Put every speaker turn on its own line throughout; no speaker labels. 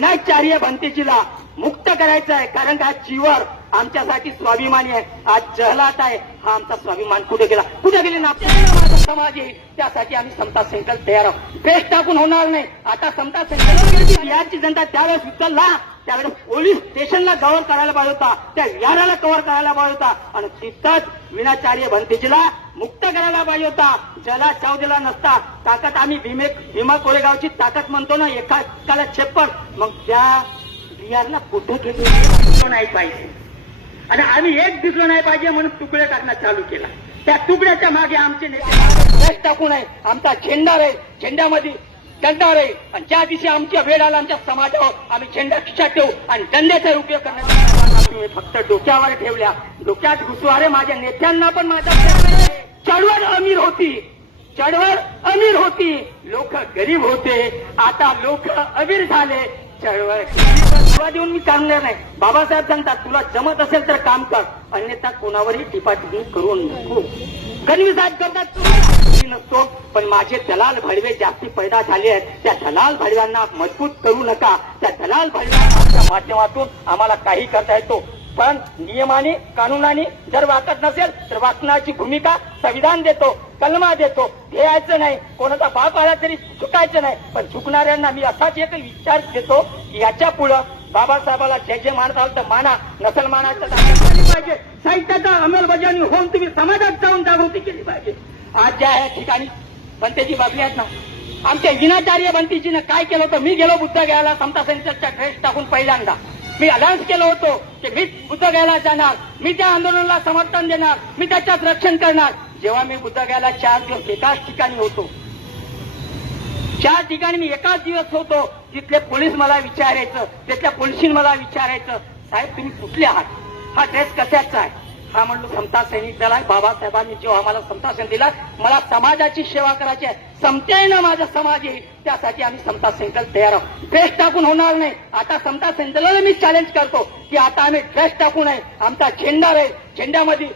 विनाचार्य भंतेजीला मुक्त करायचं आहे कारण का जीवर आमच्यासाठी स्वाभिमानी आहे. आज जहलात आहे. हा आमचा स्वाभिमान कुठे गेला? कुठे गेले ना? माझा समाज येईल त्यासाठी आम्ही समता संकल्प तयार आहोत. बेस्ट टाकून होणार नाही. आता समता संकल्प बिहारची जनता त्यावेळेस उचलला. त्यावेळेस पोलीस स्टेशनला कव्हर करायला पाहिजे होता. त्या विहाराला कव्हर करायला पाहिजे होता. आणि तिथंच विनाचार्य भंतीजीला मुक्त करायला पाहिजे होता. ज्याला चाव दिला नसता. ताकद आम्ही भीमे भीमा कोरेगावची ताकद म्हणतो ना एका एकाला छप्पड मग त्या विहारला कुठे नाही पाहिजे. आणि आम्ही एक दिसलो नाही पाहिजे म्हणून तुकडे टाकणं चालू केला. त्या तुकड्याच्या मागे आमचे नेते टाकू नये. आमचा झेंडा राहील झेंड्यामध्ये दंडा राहील आणि ज्या दिवशी आमच्या वेळ आला आमच्या समाजावर आम्ही झेंडा खिशात ठेवू आणि दंड्याचा उपयोग करण्याचा तुम्ही फक्त डोक्यावर ठेवल्या. डोक्यात घुसवारे माझ्या नेत्यांना पण माझ्या चळवळ अमीर होती. चळवळ अमीर होती. लोक गरीब होते. आता लोक अमीर झाले. चळवळ तुला देऊन मी कामणार नाही. बाबासाहेब सांगतात तुला जमत असेल तर काम कर. अन्यथा कोणावरही टिपाटिपी करून नको. गणवी साहेब करतात. तुम्ही नसतो पण माझे दलाल भडवे जास्ती पैदा झाले आहेत. त्या दलाल भडव्यांना मजबूत करू नका. त्या दलाल भडव्यांच्या माध्यमातून आम्हाला काही करता येतो. पण नियमाने कानुनाने जर वाकत नसेल तर वाचनाची भूमिका संविधान देतो कलमा देतो. घ्यायचं नाही. कोणाचा बाप आला तरी चुकायचं नाही. पण चुकणाऱ्यांना मी असाच एक विचार देतो की याच्या पुढं बाबासाहेबाला जे जे मानता आलं तर माना नसल मानायचं पाहिजे. साहित्याचा अंमलबजावणी होऊन तुम्ही समाजात जाऊन जागृती केली पाहिजे. आज ज्या या ठिकाणी बनतेची बातमी आहेत ना आमच्या विनाचार्य बंतीजीनं काय केलं होतं? मी गेलो बुद्ध घ्यायला समता सेंटरच्या ड्रेस टाकून पहिल्यांदा. मी अनाऊन्स केलं होतो की मी बुद्ध घ्यायला जाणार. मी त्या आंदोलनाला समर्थन देणार. मी त्याच्यात रक्षण करणार. जेव्हा मी बुद्ध घ्यायला चार दिवस एकाच ठिकाणी होतो चार ठिकाणी मी एकाच दिवस होतो. तिथले पोलीस मला विचारायचं तिथल्या पोलिसीन मला विचारायचं साहेब तुम्ही कुठले आहात? हा ड्रेस कशाचा आहे? हा म्हणलो समता सैनिक दल आहे. बाबासाहेबांनी जो आम्हाला समता सैनिक दिला मला समाजाची सेवा करायची आहे. समतेनं माझा समाज येईल. त्यासाठी आम्ही समता संकल्प तयार आहोत. ड्रेस टाकून होणार नाही. आता समता संकल्पाला मी चॅलेंज करतो की आता आम्ही ड्रेस टाकू नये. आमचा झेंडा राहील झेंड्यामध्ये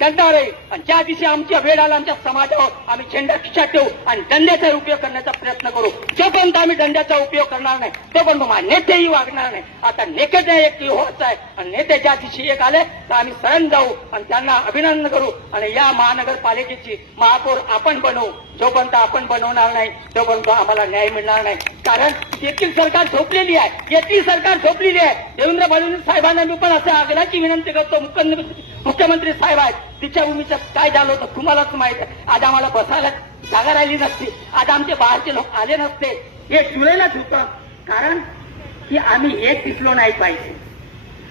दंडार आहे आणि ज्या दिवशी आमच्या वेळ आला आमच्या समाजावर आम्ही झेंडा खिशात ठेवू आणि दंड्याचा उपयोग करण्याचा प्रयत्न करू जोपर्यंत आम्ही दंड्याचा उपयोग करणार नाही तोपर्यंत माझे नेतेही वागणार नाही. आता नेत्याचा एक व्हायचा आहे. आणि नेते ज्या दिवशी एक आले तर आम्ही सरण जाऊ आणि त्यांना अभिनंदन करू. आणि या महानगरपालिकेची महापौर आपण बनवू. जोपर्यंत आपण बनवणार नाही तोपर्यंत आम्हाला न्याय मिळणार नाही. कारण येथील सरकार झोपलेली आहे. येथील सरकार झोपलेली आहे. देवेंद्र फडणवीस साहेबांना मी पण असं आग्रहाची विनंती करतो. मुख्यमंत्री मुख्यमंत्री साहेब आहेत तिच्या भूमीचं काय झालं होतं तुम्हालाच माहीत आहे. आज आम्हाला बसायला जागा राहिली नसती. आज आमचे बाहेरचे लोक आले नसते. हे जुलैलाच होतं. कारण की आम्ही एक दिसलो नाही पाहिजे.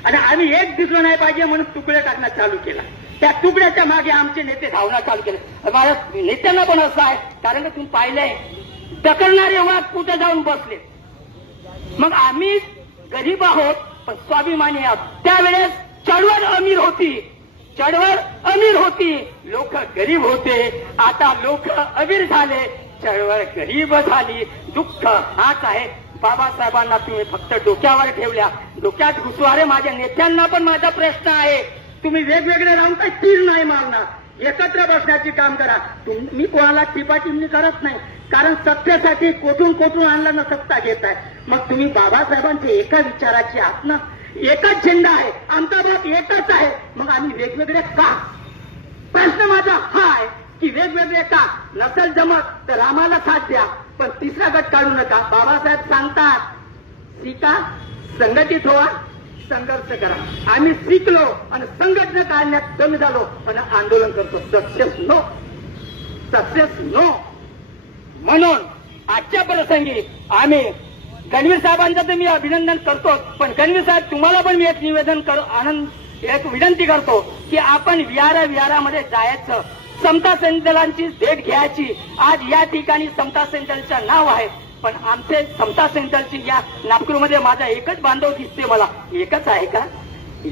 आणि आम्ही एक दिसलो नाही पाहिजे म्हणून तुकडे टाकणं चालू केला. त्या तुकड्याच्या मागे आमचे नेते धावणं चालू केले. माझ्या नेत्यांना पण असं आहे. कारण का तुम्ही पाहिलंय टकरणारे वाद कुठे जाऊन बसले? मग आम्ही गरीब आहोत पण स्वाभिमानी आहोत. त्यावेळेस चळवळ अमीर होती. चळवळ अमीर होती. लोक गरीब होते. आता लोक अमीर झाले. चळवळ गरीब झाली. दुःख हाच आहे. बाबासाहेबांना तुम्ही फक्त डोक्यावर ठेवल्या. डोक्यात घुसवारे माझ्या नेत्यांना पण माझा प्रश्न आहे. तुम्ही वेगवेगळे राहून काही तीर नाही मारणार. एकत्र बसण्याची काम करा. तुम्ही मी कोणाला टिपाटिपणी करत नाही. कारण सत्तेसाठी कोठून कोठून आणलं ना सत्ता घेताय. मग तुम्ही बाबासाहेबांचे एका विचाराची आहात ना एकच झेंडा आहे. आमचा भाग एकच आहे. मग आम्ही वेगवेगळे का? प्रश्न माझा हा आहे की वेगवेगळे का? नसेल जमत तर आम्हाला साथ द्या. पण तिसरा गट काढू नका. बाबासाहेब सांगतात सीता संघटित व्हा संघर्ष करा. आम्ही शिकलो आणि संघटना काढण्यात कमी झालो पण आंदोलन करतो. सक्सेस नो सक्सेस नो म्हणून आजच्या प्रसंगी आम्ही गणवीर साहेबांचं तर मी अभिनंदन करतो पण गणवीर साहेब तुम्हाला पण मी एक निवेदन कर आनंद एक विनंती करतो की आपण विहारा विहारामध्ये जायचं. समता सेंटरांची भेट घ्यायची. आज या ठिकाणी समता सेंटरचं नाव आहे पण आमचे समता सेंटरची या नागपूरमध्ये माझा एकच बांधव दिसते मला. एकच आहे का?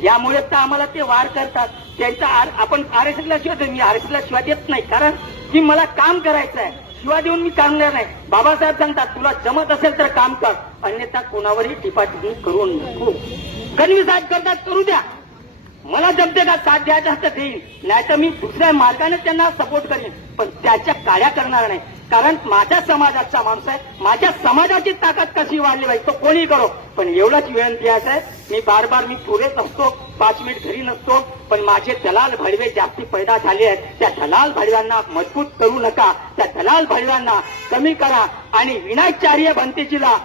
यामुळे तर आम्हाला ते वार करतात. त्यांचा आपण आर शिवाय मी आर शिवाय देत नाही. कारण की मला काम करायचं आहे शिवाय देऊन मी कामणार नाही. बाबासाहेब सांगतात तुला जमत असेल तर काम कर. अन्यथा कोणावरही टिपाटिपी करू नको. गणवी साहेब करतात करू द्या. मला जमते का साथ द्यायचा तर देईन नाही तर मी दुसऱ्या मार्गाने त्यांना सपोर्ट करेन. पण त्याच्या काळ्या करणार नाही. कारण माझ्या समाजाचा माणूस आहे. माझ्या समाजाची ताकद कशी वाढली पाहिजे तो कोणी करो. पण एवढंच विनंती आहे. मी बार बार मी पुरेच असतो पाच मिनिट घरी नसतो. पण माझे दलाल भडवे जास्ती पैदा झाले आहेत. त्या दलाल भडव्यांना मजबूत करू नका. त्या दलाल भडव्यांना कमी करा. आणि विनाचार्य भंतेजीला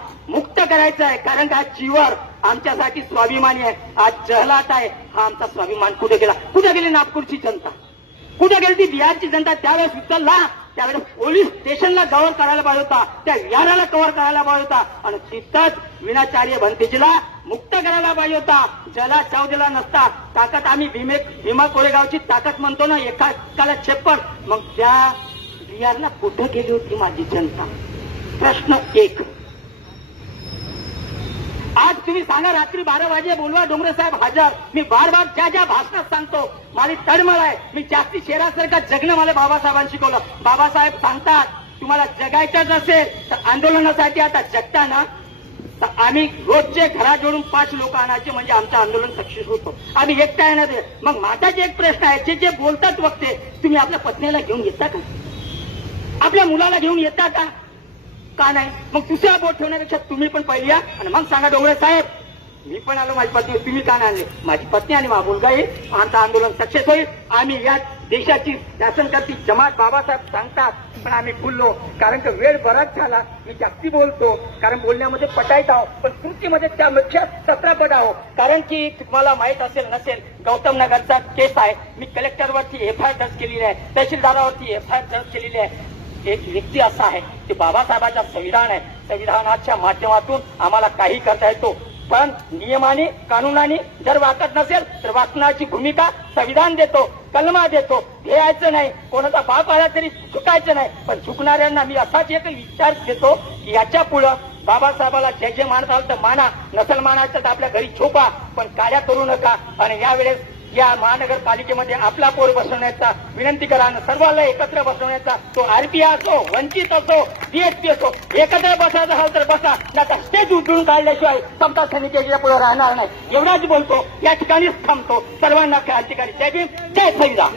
मुक्त करायचं आहे कारण का जीवर आमच्यासाठी स्वाभिमानी आहे. आज जहलात आहे. हा आमचा स्वाभिमान कुठे गेला? कुठे गेली नागपूरची जनता? कुठे गेली ती बिहारची जनता? त्यावेळेस उचलला त्यावेळेस पोलीस स्टेशनला कव्हर करायला पाहिजे होता. त्या विहाराला कव्हर करायला पाहिजे होता. आणि तिथंच विनाचार्य भंतीजीला मुक्त करायला पाहिजे होता. जला चाव दिला नसता. ताकद आम्ही भीमे भीमा कोरेगावची ताकद म्हणतो ना एका एकाला छप्पन. मग त्या बिहारला कुठं गेली होती माझी जनता? प्रश्न एक. आज तुम्ही सांगा रात्री बारा वाजे बोलवा डोंगरे साहेब हजर. मी बार बार ज्या ज्या भाषणात सांगतो माझी तडमळ आहे. मी जास्ती शेरासारखा जगणं मला बाबासाहेबांनी शिकवलं. बाबासाहेब सांगतात तुम्हाला जगायचंच असेल तर आंदोलनासाठी आता जगता ना. तर आम्ही रोजचे घरात जोडून पाच लोक आणायचे म्हणजे आमचं आंदोलन सक्सेस होतो. आम्ही एकटा येणार मग माझाच एक प्रश्न आहे. जे जे बोलतात वक्ते तुम्ही आपल्या पत्नीला घेऊन येता का? आपल्या मुलाला घेऊन येता का? का नाही? मग दुसऱ्या बोट ठेवण्यापेक्षा तुम्ही पण पहिली या आणि मग सांगा डोंगरे साहेब. मी पण आलो माझी पत्नी तुम्ही का नाही आणले माझी पत्नी आणि माझा मुलगा येईल आमचं आंदोलन सक्सेस होईल. आम्ही या देशाची शासनकर्ती जमात बाबासाहेब सांगतात पण आम्ही बोललो कारण का वेळ बराच झाला. मी जास्ती बोलतो. कारण बोलण्यामध्ये पटायत आहो पण कृतीमध्ये त्यापेक्षा सतरा पट आहो कारण की तुम्हाला माहीत असेल नसेल गौतम नगरचा केस आहे. मी कलेक्टरवरती एफ आय दर्ज केलेली आहे. तहसीलदारावरती एफ आय दर्ज केलेली आहे. एक व्यक्ती असा आहे की बाबासाहेबांचा संविधान आहे. संविधानाच्या माध्यमातून आम्हाला काही करता येतो. पण नियमाने कानुनाने जर वाकत नसेल तर वाचनाची भूमिका संविधान देतो कलमा देतो. घ्यायचं नाही. कोणाचा बाप आला तरी चुकायचं नाही. पण चुकणाऱ्यांना मी असाच एक विचार देतो की याच्या पुढं बाबासाहेबाला जे जे मानत आलं तर माना. नसल मानायचं तर आपल्या घरी झोपा पण काळ्या करू नका. आणि यावेळेस या महानगरपालिकेमध्ये आपला पोर बसवण्याचा विनंती करा सर्वांना एकत्र बसवण्याचा तो आरपीआय असो वंचित असो डीएसपी असो एकत्र बसायचं असेल तर बसा नाही स्टेज उठून काढल्याशिवाय समता समितीच्या पुढे राहणार नाही. एवढाच बोलतो या ठिकाणीच थांबतो. सर्वांना क्रांतिकारी. जय भीम जय संविधान